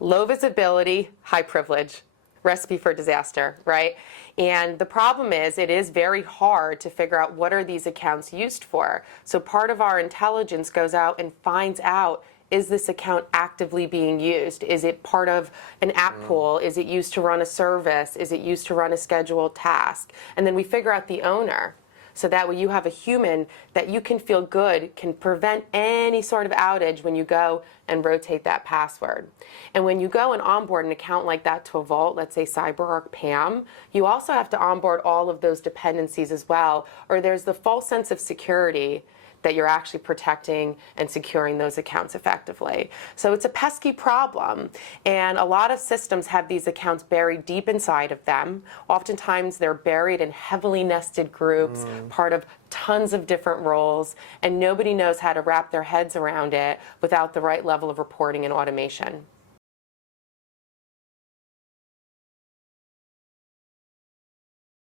Low visibility, high privilege. Recipe for disaster, right? And the problem is it is very hard to figure out what are these accounts used for. So part of our intelligence goes out and finds out, is this account actively being used? Is it part of an app pool? Is it used to run a service? Is it used to run a scheduled task? And then we figure out the owner. So that way you have a human that you can feel good can prevent any sort of outage when you go and rotate that password. And when you go and onboard an account like that to a Vault, let's say CyberArk PAM, you also have to onboard all of those dependencies as well, or there's the false sense of security that you're actually protecting and securing those accounts effectively. So it's a pesky problem, and a lot of systems have these accounts buried deep inside of them. Oftentimes they're buried in heavily nested groups, part of tons of different roles, and nobody knows how to wrap their heads around it without the right level of reporting and automation.